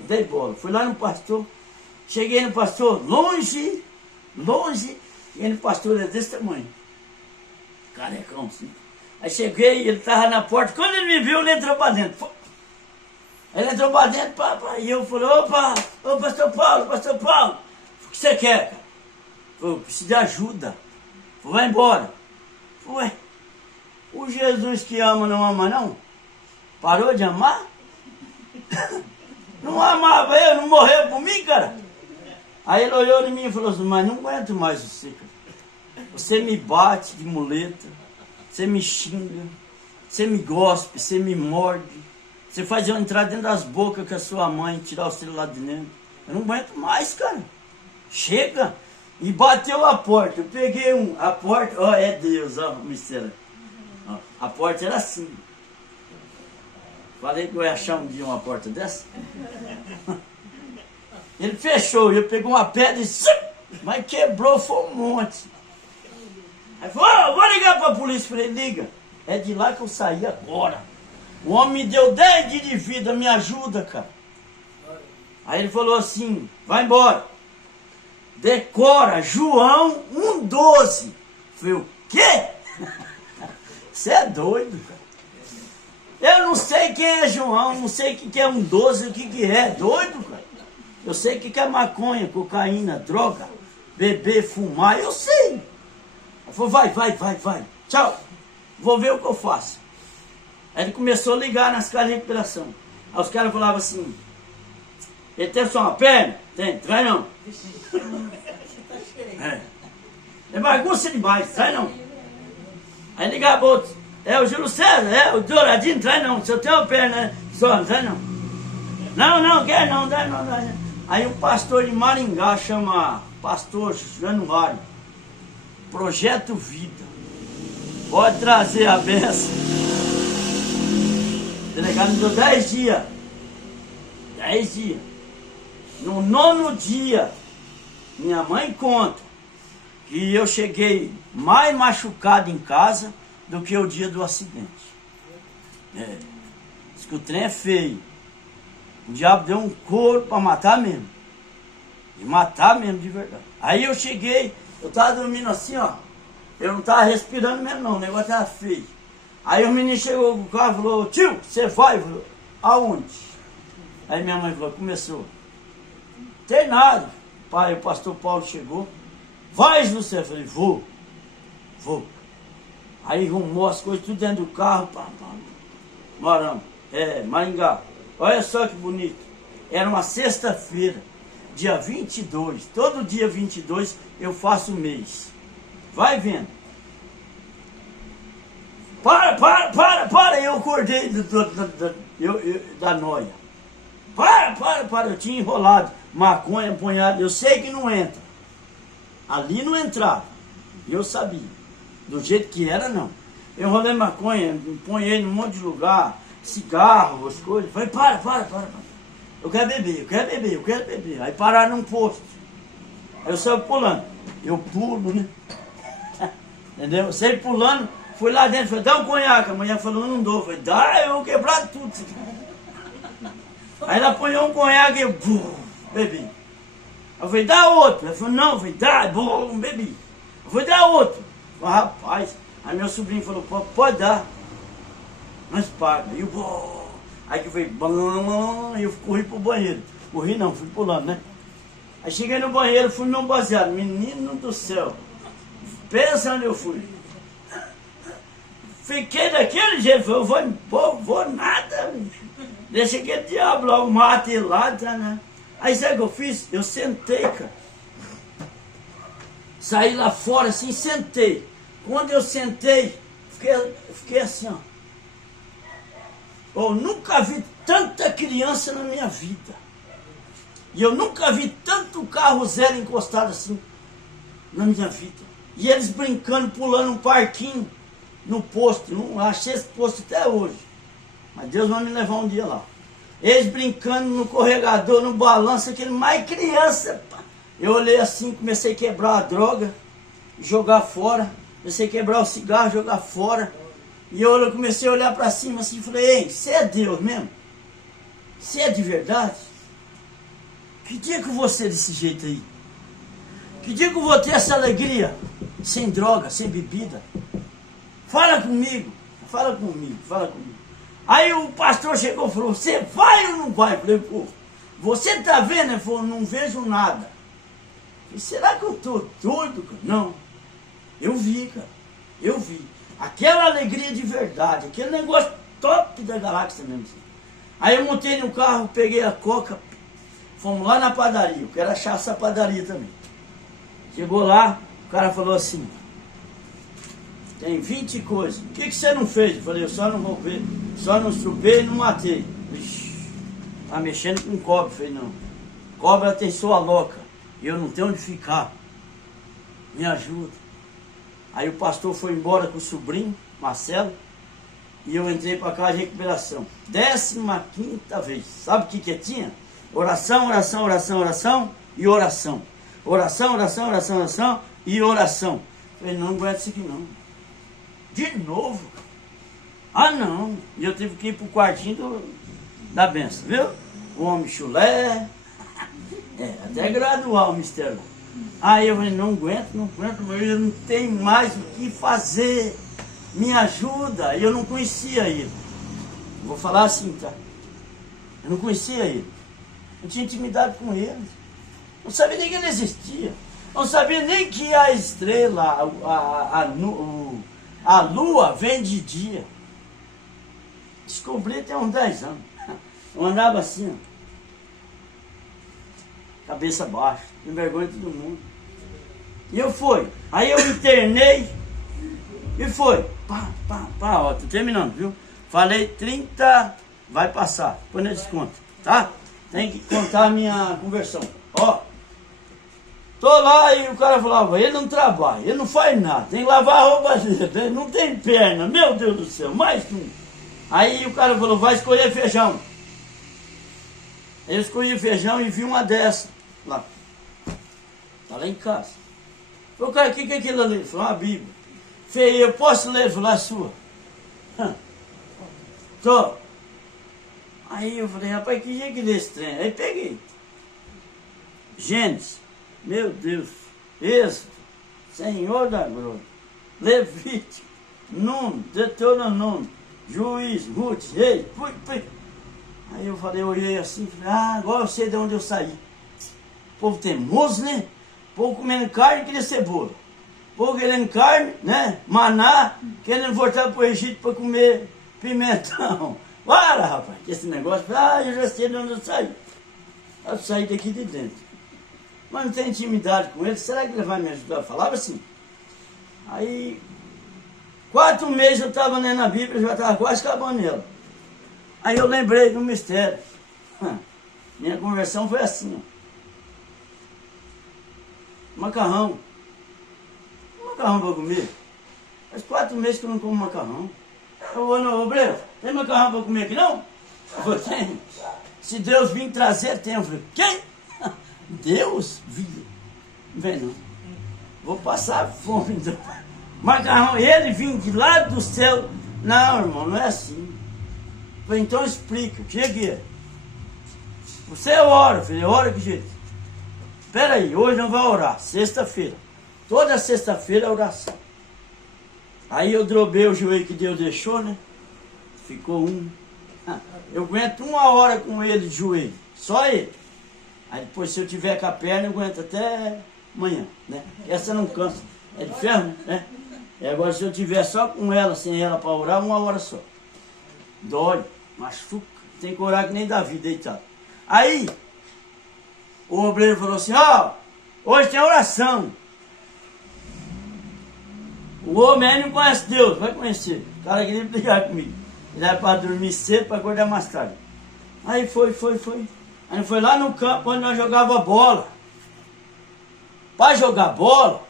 dei bola. Fui lá no pastor, cheguei no pastor, longe, cheguei no pastor, ele é desse tamanho. Carecão, assim. Aí cheguei, ele estava na porta, quando ele me viu, ele entrou para dentro. Ele entrou para dentro, e eu falei, opa, ô pastor Paulo, o que você quer, cara? Eu preciso de ajuda. Falei, vai embora. Ué, o Jesus que ama não ama não? Parou de amar? Não amava eu, não morreu por mim, cara? Aí ele olhou em mim e falou assim, mas não aguento mais você, cara. Você me bate de muleta, você me xinga, você me gospe, você me morde, você faz eu entrar dentro das bocas com a sua mãe, tirar o celular lá de dentro. Eu não aguento mais, cara. Chega! E bateu a porta. Eu peguei a porta, ó, é Deus, ó, mistério. Ó, a porta era assim. Falei que eu ia achar um dia uma porta dessa. Ele fechou, eu peguei uma pedra e mas quebrou, foi um monte. Aí falou, vou ligar para a polícia. Falei, liga. É de lá que eu saí agora. O homem me deu 10 dias de vida, me ajuda, cara. Aí ele falou assim, vai embora. Decora João 1,12. Falei, o quê? Você é doido, cara. Eu não sei quem é João, não sei o que é 1,12, o que é. Doido, cara. Eu sei o que é maconha, cocaína, droga, beber, fumar, eu sei. Ele falou, vai. Tchau. Vou ver o que eu faço. Aí ele começou a ligar nas caras de recuperação. Aí os caras falavam assim, ele tem só uma perna? Tem, traz não. É bagunça demais, traz não. Aí ligava outro, é o Júlio César, o Douradinho, traz não. Se eu tenho uma perna, só, não traz não. Não, quer não, traz não. Aí um pastor de Maringá chama pastor Januário. Projeto Vida. Pode trazer a benção. O delegado me deu 10 dias. 10 dias. No 9º dia, minha mãe conta que eu cheguei mais machucado em casa do que o dia do acidente. Diz que o trem é feio. O diabo deu um couro para matar mesmo. De matar mesmo, de verdade. Aí eu cheguei, eu tava dormindo assim, ó. Eu não tava respirando mesmo não, o negócio tava feio. Aí o menino chegou com o carro e falou, tio, você vai? Eu falei, aonde? Aí minha mãe falou, começou. Tem nada. Pai, o pastor Paulo chegou. Vai, José? Eu falei, vou. Aí arrumou as coisas tudo dentro do carro. Moramos. Maringá. Olha só que bonito. Era uma sexta-feira, dia 22. Todo dia 22 eu faço um mês. Vai vendo. Para, eu acordei da noia. Para, eu tinha enrolado maconha, punhado, eu sei que não entra. Ali não entrava, eu sabia, do jeito que era não. Eu enrolei maconha, ponhei num monte de lugar, cigarro, as coisas. Falei, para. Eu quero beber. Aí pararam num posto. Aí eu saí pulando. Eu pulo, né? Entendeu? Eu saí pulando, fui lá dentro, falei, dá um conhaque. A mulher falou, não dou. Eu falei, dá, eu vou quebrar tudo. Aí ela apanhou um conhaque e eu bebi. Eu falei, dá outro. Ela falou, não, eu falei, dá, bebi. Eu falei, dá outro. Eu falei, rapaz. Aí meu sobrinho falou, pode dar. Mas paga. E eu, aí que eu falei, e eu corri pro banheiro. Corri não, fui pulando, né? Aí cheguei no banheiro, fui no baseado. Menino do céu. Pensa onde eu fui. Fiquei daquele jeito, eu vou nada. Deixa aquele diabo lá, o mato ele lá, tá, né? Aí sabe o que eu fiz? Eu sentei, cara. Saí lá fora assim, sentei. Quando eu sentei, fiquei assim, ó. Eu nunca vi tanta criança na minha vida. E eu nunca vi tanto carro zero encostado assim na minha vida. E eles brincando, pulando um parquinho no posto. Não achei esse posto até hoje. Mas Deus vai me levar um dia lá. Eles brincando no corregador, no balanço, aquele mais criança. Pá. Eu olhei assim, comecei a quebrar a droga, jogar fora. Comecei a quebrar o cigarro, jogar fora. E eu comecei a olhar para cima assim e falei, ei, você é Deus mesmo? Você é de verdade? Que dia que eu vou ser desse jeito aí? Que dia que eu vou ter essa alegria? Sem droga, sem bebida? Fala comigo. Aí o pastor chegou e falou, você vai ou não vai? Eu falei, pô, você tá vendo? Ele falou, não vejo nada. Eu falei, será que eu tô doido, cara? Não. Eu vi, cara. Eu vi. Aquela alegria de verdade, aquele negócio top da galáxia mesmo. Aí eu montei no carro, peguei a coca, fomos lá na padaria. Eu quero achar essa padaria também. Chegou lá, o cara falou assim, tem 20 coisas. O que você não fez? Eu falei, eu só não vou ver. Só não chupei e não matei. Ixi, tá mexendo com cobra. Eu falei, não. Cobra tem sua louca. E eu não tenho onde ficar. Me ajuda. Aí o pastor foi embora com o sobrinho, Marcelo. E eu entrei para cá de recuperação. 15ª vez. Sabe o que tinha? Oração e oração. Oração e oração. Eu falei, não aguento isso aqui não. De novo? Ah não. E eu tive que ir pro quartinho da benção, viu? O homem chulé. Até graduar o mistério. Aí eu falei, não aguento, eu não tenho mais o que fazer. Me ajuda. E eu não conhecia ele. Vou falar assim, tá? Eu não conhecia ele. Não tinha intimidade com ele. Não sabia nem que ele existia. Não sabia nem que a estrela, a lua vem de dia. Descobri tem uns 10 anos. Eu andava assim, ó, cabeça baixa, com vergonha de todo mundo. E eu fui. Aí eu internei e foi. Ó, tô terminando, viu? Falei 30, vai passar, depois não desconto, tá? Tem que contar a minha conversão. Ó, tô lá e o cara falava, ele não trabalha, ele não faz nada, tem que lavar a roupa dele, não tem perna, meu Deus do céu, mais um. Aí o cara falou, vai escolher feijão. Eu escolhi feijão e vi uma dessa lá. Tá lá em casa. Falei, cara, o que é aquilo ali? Ele falou, uma Bíblia. Falei, eu posso ler? Ele falou, a sua. Tô. Aí eu falei, rapaz, que jeito que lê esse trem? Aí peguei. Gênesis, meu Deus, Êxodo, Senhor da glória, Levítico, Número, Deuteronômio, Juiz, Ruth, Rei, fui. Aí eu falei, olhei assim, falei, agora eu sei de onde eu saí. Povo teimoso, né? Povo comendo carne, queria cebola. Povo querendo carne, né? Maná, querendo voltar para o Egito para comer pimentão. Para, rapaz, que esse negócio, eu já sei de onde eu saí. Eu saí daqui de dentro. Mas não tenho intimidade com ele, será que ele vai me ajudar? Eu falava assim. Aí 4 meses eu estava lendo a Bíblia, já estava quase acabando ela. Aí eu lembrei do mistério. Minha conversão foi assim, ó. Macarrão para comer. Faz 4 meses que eu não como macarrão. Eu vou no obreiro, tem macarrão para comer aqui não? Eu falei, tem. Se Deus vir trazer, tem. Eu falei, quem? Deus? Não vem não. Vou passar fome. Então. Macarrão, ele vinha de lá do céu. Não, irmão, não é assim. Eu falei, então explica, o que é? Você ora, filho, ora que jeito. Espera aí, hoje não vai orar, sexta-feira. Toda sexta-feira é oração. Aí eu drobei o joelho que Deus deixou, né? Ficou um. Eu aguento 1 hora com ele de joelho, só ele. Aí depois, se eu tiver com a perna, eu aguento até amanhã, né? Essa não cansa, é de ferro, né? E agora, se eu tiver só com ela, sem ela para orar, 1 hora só. Dói, machuca, tem que orar que nem Davi deitado. Aí, o obreiro falou assim, hoje tem oração. O homem não conhece Deus, vai conhecer. O cara queria brigar comigo. Ele era para dormir cedo, para acordar mais tarde. Aí foi. Aí foi lá no campo onde nós jogava bola. Para jogar bola,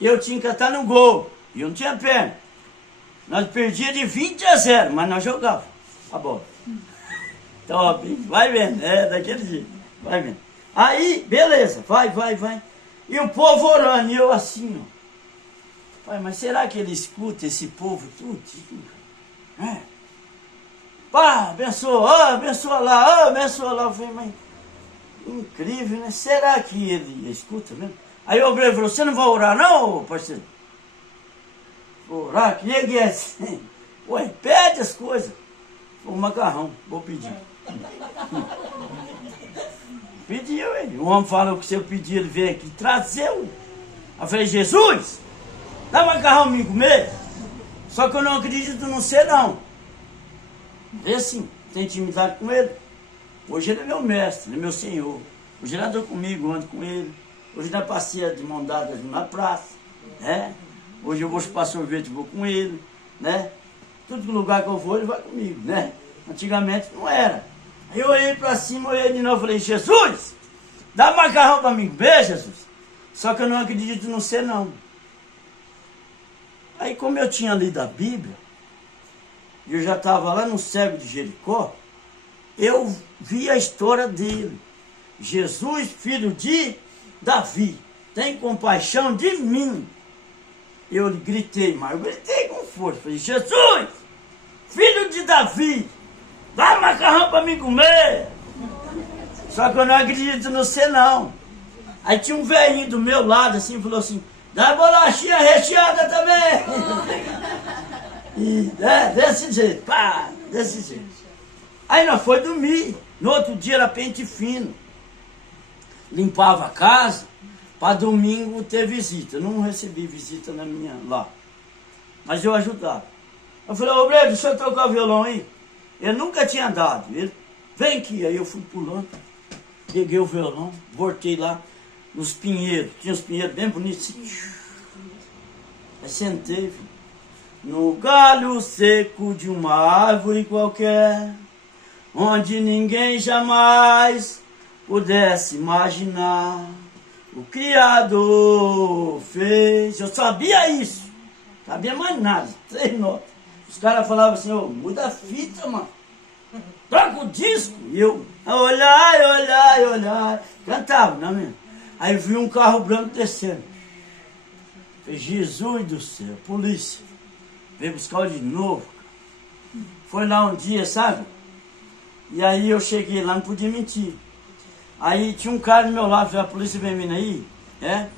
eu tinha que estar no gol. E eu não tinha perna. Nós perdíamos de 20-0, mas nós jogávamos a bola. Top, vai vendo, daquele jeito, vai vendo. Aí, beleza, vai. E o povo orando, e eu assim, ó. Pai, mas será que ele escuta esse povo tudo? Pá, abençoa lá. Eu falei, mas incrível, né? Será que ele escuta mesmo? Aí o obreiro falou, você não vai orar não, parceiro? Vou orar, que é assim? Ué, pede as coisas. O macarrão, vou pedir. Pediu ele. O homem falou que se eu pedir, ele veio aqui trazer. Eu falei, Jesus, dá macarrão pra mim comer? Só que eu não acredito no ser, não. É assim, tem intimidade com ele. Hoje ele é meu mestre, ele é meu senhor. Hoje ele anda comigo, ando com ele. Hoje nós passeamos de mão dada na praça, né? Hoje eu vou chupar sorvete, vou com ele, né? Todo lugar que eu vou, ele vai comigo, né? Antigamente não era. Aí eu olhei pra cima, olhei de novo e falei, Jesus, dá macarrão pra mim comer, Jesus. Só que eu não acredito no ser, não. Aí como eu tinha lido a Bíblia, e eu já estava lá no cego de Jericó, eu vi a história dele. Jesus, filho de Davi, tem compaixão de mim. Eu gritei, mas eu gritei com força. Falei, Jesus, filho de Davi, dá macarrão para mim comer. Só que eu não acredito no você, não. Aí tinha um velhinho do meu lado, assim, falou assim, dá bolachinha recheada também. E desse jeito, pá, desse jeito. Aí nós foi dormir. No outro dia era pente fino. Limpava a casa, para domingo ter visita. Eu não recebi visita na minha lá. Mas eu ajudava. Eu falei, obreiro, deixa eu tocar o violão aí. Eu nunca tinha dado. Ele, vem aqui. Aí eu fui pulando, peguei o violão, voltei lá nos pinheiros. Tinha uns pinheiros bem bonitos. Aí sentei, filho, no galho seco de uma árvore qualquer, onde ninguém jamais pudesse imaginar. O Criador fez. Eu sabia isso. Sabia mais nada. 3 notas. Os caras falavam assim, muda a fita, mano. Troca o disco. E eu, olhar. Cantava, não é mesmo? Aí vi um carro branco descendo. Falei, Jesus do céu, polícia. Veio buscar de novo. Foi lá um dia, sabe? E aí eu cheguei lá, não podia mentir. Aí tinha um cara do meu lado, falei, a polícia vem vindo aí, né?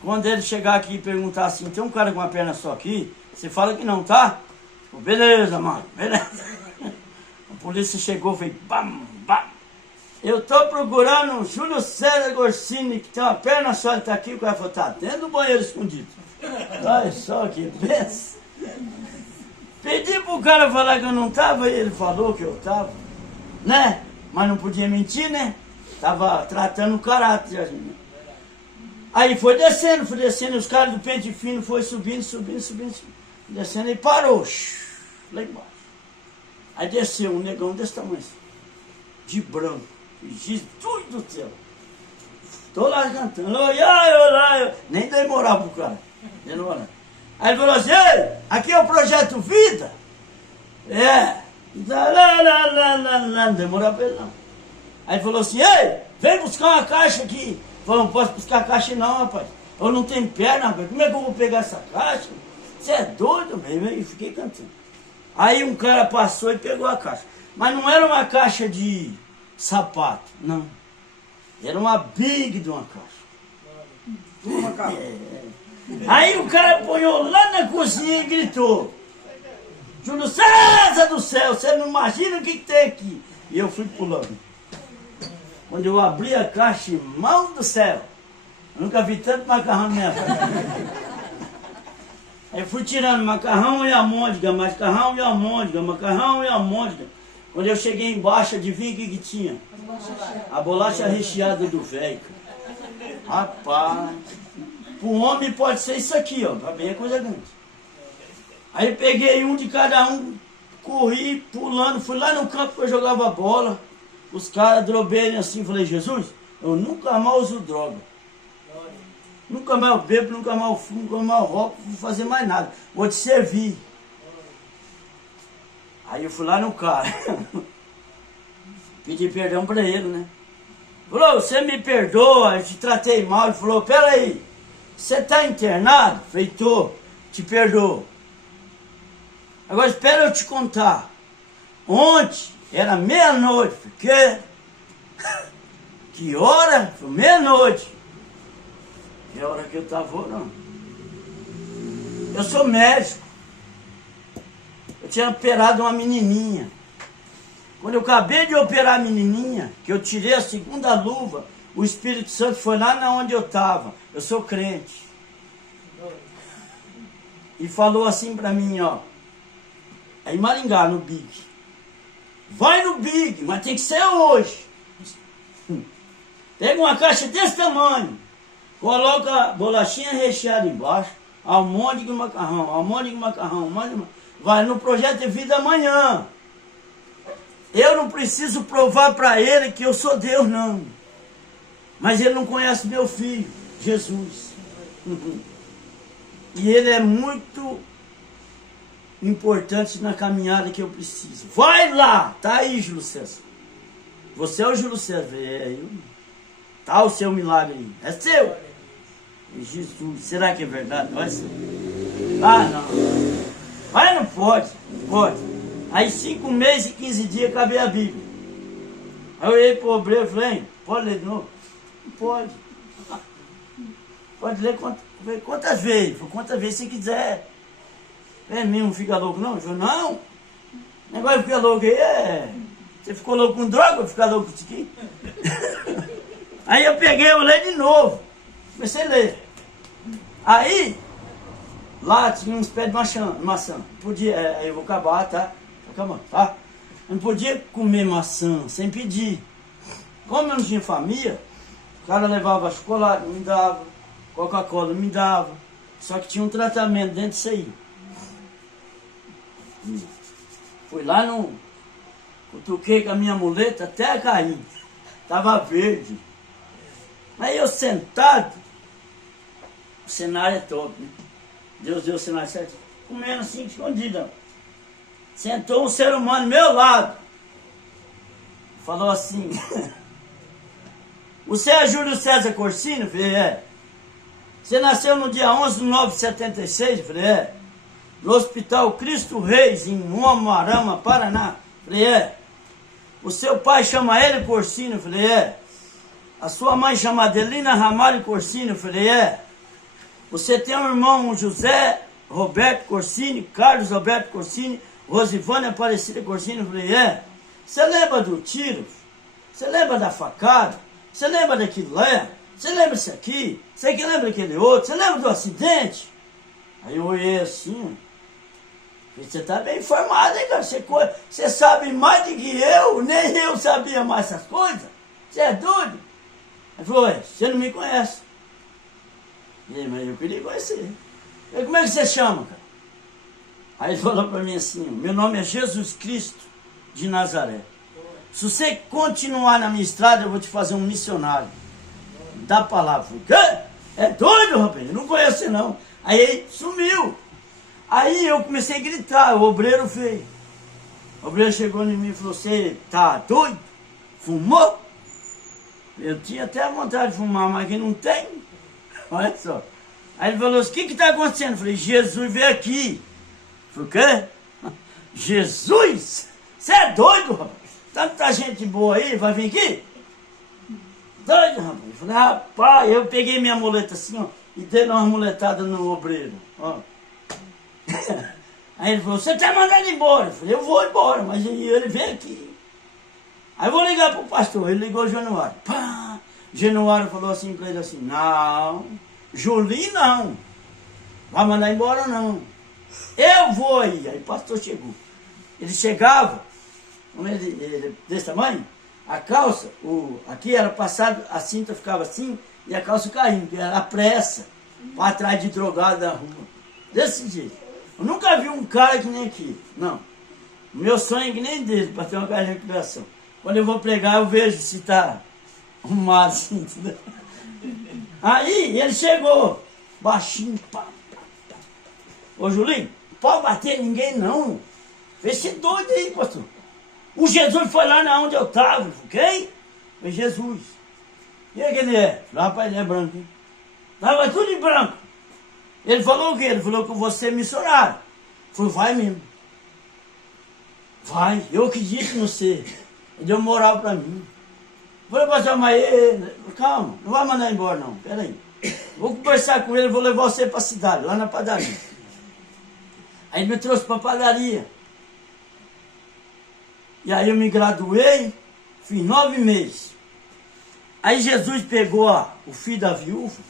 Quando ele chegar aqui e perguntar assim, tem um cara com uma perna só aqui, você fala que não, tá? Eu, beleza, mano, beleza. A polícia chegou, fez bam. Eu tô procurando o Júlio César Gorsini, que tem uma perna só, ele tá aqui, o cara falou, tá dentro do banheiro escondido. Olha só que benção. Pedi pro cara falar que eu não tava, e ele falou que eu tava, né? Mas não podia mentir, né? Tava tratando o caráter. Aí foi descendo, os caras do pente fino foi subindo. Descendo, ele parou, lá embaixo. Aí desceu um negão desse tamanho, de branco. Jesus do céu. Tô lá cantando. Nem demorava pro cara. Demorava. Aí ele falou assim, ei, aqui é o Projeto Vida. Não demorava pra ele não. Aí ele falou assim, ei, vem buscar uma caixa aqui. Eu falei, não posso buscar caixa não, rapaz. Eu não tenho perna, rapaz. Como é que eu vou pegar essa caixa? Você é doido, mesmo? E fiquei cantando. Aí um cara passou e pegou a caixa. Mas não era uma caixa de sapato, não. Era uma big de uma caixa. Aí o cara apanhou lá na cozinha e gritou, Júlio César do céu, você não imagina o que tem aqui. E eu fui pulando. Quando eu abri a caixa, irmão do céu, eu nunca vi tanto macarrão na minha vida. Aí fui tirando macarrão e almôndega, macarrão e almôndega, macarrão e almôndega. Quando eu cheguei embaixo, adivinha o que tinha? A bolacha recheada do velho. Rapaz, pro homem pode ser isso aqui, ó, pra bem é coisa grande. Aí peguei um de cada um, corri, pulando, fui lá no campo que eu jogava bola. Os caras drobeiram assim, falei, Jesus, eu nunca mais uso droga. Nunca mais eu bebo, nunca mais eu fumo, nunca mais eu roubo, não vou fazer mais nada. Vou te servir. Aí eu fui lá no cara. Pedi perdão para ele, né? Falou, você me perdoa, eu te tratei mal. Ele falou, peraí, você está internado? Falei, tô, te perdoo. Agora espera eu te contar. Ontem era meia-noite, porque... Que hora? Foi meia-noite. Que hora que eu estava orando. Eu sou médico. Eu tinha operado uma menininha. Quando eu acabei de operar a menininha, que eu tirei a segunda luva, o Espírito Santo foi lá na onde eu estava. Eu sou crente. E falou assim para mim, ó. É em Maringá, no Big. Vai no Big, mas tem que ser hoje. Pega uma caixa desse tamanho. Coloca bolachinha recheada embaixo. Almôndega e macarrão, almôndega e macarrão, almôndega e macarrão. Vai no Projeto de Vida amanhã. Eu não preciso provar para ele que eu sou Deus, não. Mas ele não conhece meu filho, Jesus. E ele é muito importante na caminhada que eu preciso. Vai lá! Tá aí, Júlio César. Você é o Júlio César. Tá o seu milagre aí. É seu. Jesus, será que é verdade? Vai ser. Ah, não. Mas não pode, pode. Aí 5 meses e 15 dias acabei a Bíblia. Aí eu olhei pro obreiro e falei, pode ler de novo? Não pode. Pode ler quantas vezes? Quantas vezes você quiser. É mesmo, não fica louco não? Eu falei, não. O negócio de ficar louco aí é... Você ficou louco com droga, eu ficar louco com isso aqui? Aí eu peguei, eu li de novo. Comecei a ler. Aí, lá tinha uns pés de maçã. Podia, eu vou acabar, tá? Vou acabar, tá? Eu não podia comer maçã sem pedir. Como eu não tinha família, o cara levava chocolate, me dava, Coca-Cola, me dava. Só que tinha um tratamento dentro disso aí. Fui lá no... Cutuquei com a minha muleta até cair. Tava verde. Aí eu sentado, o cenário é top, né? Deus deu o cenário certo. Comendo assim, escondida. Sentou um ser humano do meu lado. Falou assim, você é Júlio César Corsini? Eu falei, é. Você nasceu no dia 11 de 9 de 76? Eu falei, é. No Hospital Cristo Reis, em Umuarama, Paraná. Eu falei, é. O seu pai chama ele Corsini? Eu falei, é. A sua mãe chama Adelina Ramalho Corsini? Eu falei, é. Você tem um irmão, José Roberto Corsini, Carlos Alberto Corsini, Rosivânia Aparecida Corsini? Eu falei, é. Você lembra do tiro? Você lembra da facada? Você lembra daquilo lá? Você lembra disso aqui? Você que lembra daquele outro? Você lembra do acidente? Aí eu olhei assim, você tá bem informado, hein, cara? Você sabe mais do que eu, nem eu sabia mais essas coisas. Você é doido? Ele falou, você não me conhece. Mas eu queria conhecer. Falei, como é que você chama, cara? Aí ele falou para mim assim, meu nome é Jesus Cristo de Nazaré. Se você continuar na minha estrada, eu vou te fazer um missionário da palavra. Eu falei, quê? É doido, rapaz? Eu não conheço você não. Aí ele sumiu. Aí eu comecei a gritar, o obreiro veio. O obreiro chegou em mim e falou, você tá doido? Fumou? Eu tinha até vontade de fumar, mas que não tem. Olha só. Aí ele falou assim, o que está acontecendo? Eu falei, Jesus veio aqui. Eu falei, o quê? Jesus? Você é doido, rapaz? Tanta gente boa aí, vai vir aqui? Doido, rapaz. Eu falei, rapaz, eu peguei minha muleta assim, ó, e dei uma muletada no obreiro, ó. Aí ele falou, você está mandando embora? Eu falei, eu vou embora, mas ele veio aqui. Aí eu vou ligar para o pastor, ele ligou o Januário. Pá! Januário falou assim para ele assim, não, Julinho não, vai mandar embora não. Eu vou aí. Aí o pastor chegou. Ele chegava, ele desse tamanho, a calça, aqui era passado, a cinta ficava assim, e a calça caindo, que era a pressa, para trás de drogado da rua. Desse jeito. Eu nunca vi um cara que nem aqui, não. O meu sonho é que nem dele, para ter uma carreira de criação. Quando eu vou pregar, eu vejo se está arrumado assim, entendeu? Aí ele chegou, baixinho, pá. Ô Julinho, não pode bater ninguém não. Esse doido aí, pastor. O Jesus foi lá na onde eu estava. Quem? Foi Jesus. E aí que ele é? Rapaz, ele é branco, hein? Tava tudo de branco. Ele falou o quê? Ele falou que você é missionário. Eu falei, vai mesmo. Vai, eu acredito em você. Ele deu moral pra mim. Eu falei, pastor, mas calma, não vai mandar embora não, peraí. Vou conversar com ele, vou levar você pra cidade, lá na padaria. Aí ele me trouxe pra padaria. E aí eu me graduei, fiz 9 meses. Aí Jesus pegou o filho da viúva,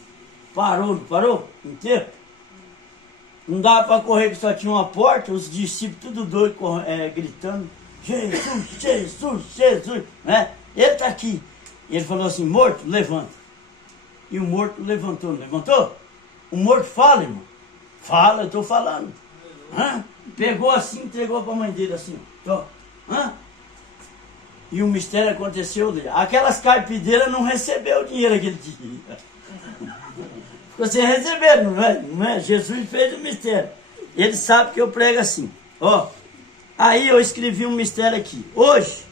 parou, inteiro. Não dava para correr, que só tinha uma porta, os discípulos tudo doido, gritando, Jesus, Jesus, Jesus, né? Ele está aqui. E ele falou assim, morto, levanta. E o morto levantou, não levantou? O morto fala, irmão. Fala, eu estou falando. Hã? Pegou assim, entregou para a mãe dele assim, ó. Hã? E o mistério aconteceu dele. Aquelas carpideiras não recebeu o dinheiro aquele dia. Você recebeu, não é? Jesus fez o mistério. Ele sabe que eu prego assim. Ó, aí eu escrevi um mistério aqui. Hoje,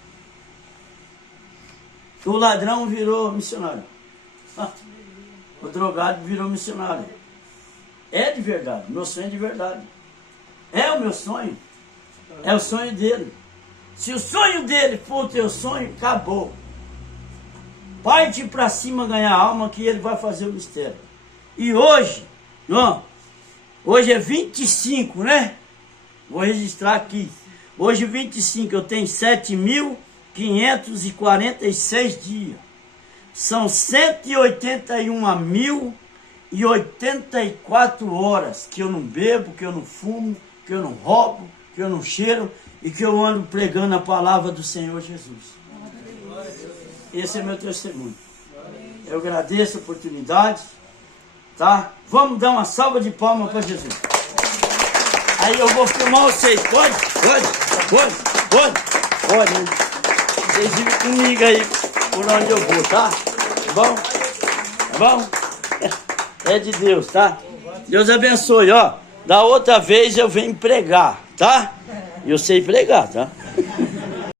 o ladrão virou missionário. O drogado virou missionário. É de verdade. Meu sonho é de verdade. É o meu sonho. É o sonho dele. Se o sonho dele for o teu sonho, acabou. Parte para cima ganhar alma que ele vai fazer o mistério. E hoje, ó, hoje é 25, né? Vou registrar aqui. Hoje 25, eu tenho 7.546 dias. São 181.084 horas que eu não bebo, que eu não fumo, que eu não roubo, que eu não cheiro e que eu ando pregando a palavra do Senhor Jesus. Esse é meu testemunho. Eu agradeço a oportunidade, tá? Vamos dar uma salva de palmas para Jesus. Aí eu vou filmar vocês. Pode. Vocês vivem comigo aí por onde eu vou, tá? Tá bom? Tá bom? É de Deus, tá? Deus abençoe, ó. Da outra vez eu venho pregar, tá? Eu sei pregar, tá?